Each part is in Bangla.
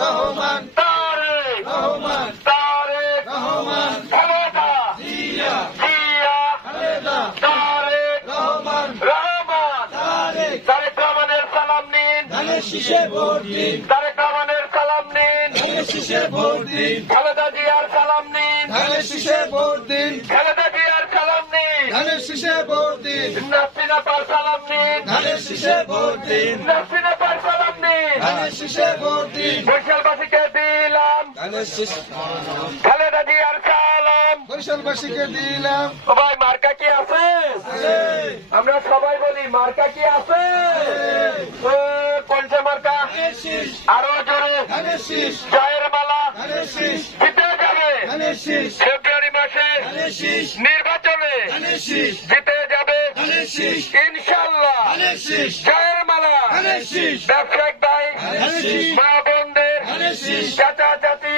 রহমান। তারেক রহমান। তারেক রহমান। খালেদা জিয়া জিয়া খালেদা তারেক রহমান। রহমান তারেক তারেক রহমানের সালাম নিন ধানের শীষে ভোট দিন তারেক রহমানের সালাম নিন ধানের শীষে ভোট দিন খালেদা জিয়ার সালাম নিন ধানের শীষে ভোট দিন খালেদা জিয়ার সালাম নিন ধানের শীষে ভোট দিন নাসিনা পার সালাম নিন ধানের শীষে ভোট দিন নাসিনা পার সালাম নিন ধানের শীষে ভোট দিন। বরিশালবাসীকে দিলাম। খালেদা জিয়ার সালাম বরিশালবাসীকে দিলাম। ও ভাই মার্কা কি আছে? আমরা সবাই বলি মার্কা কি আছে? কোনটা মার্কা? আরও জোরে। জয়ের মালা জিতে যাবে। ফেব্রুয়ারি মাসে নির্বাচনে জিতে যাবে। ইনশাল্লাহ ধানের ব্যবসায়িক ভাই মা বোনদের চাচা চাচি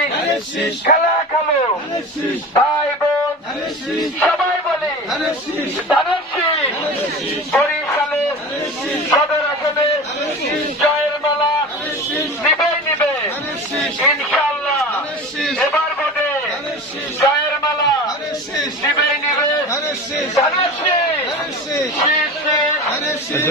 খেলা খেলো। ভাই বোন সবাই বলি। বরিশালে সদর আসনে জয়ের মালা নিবে। নিবে ইনশাল্লাহ এবার ভোটে জয়ের মালা নিবে। নিবে ধানের শীষ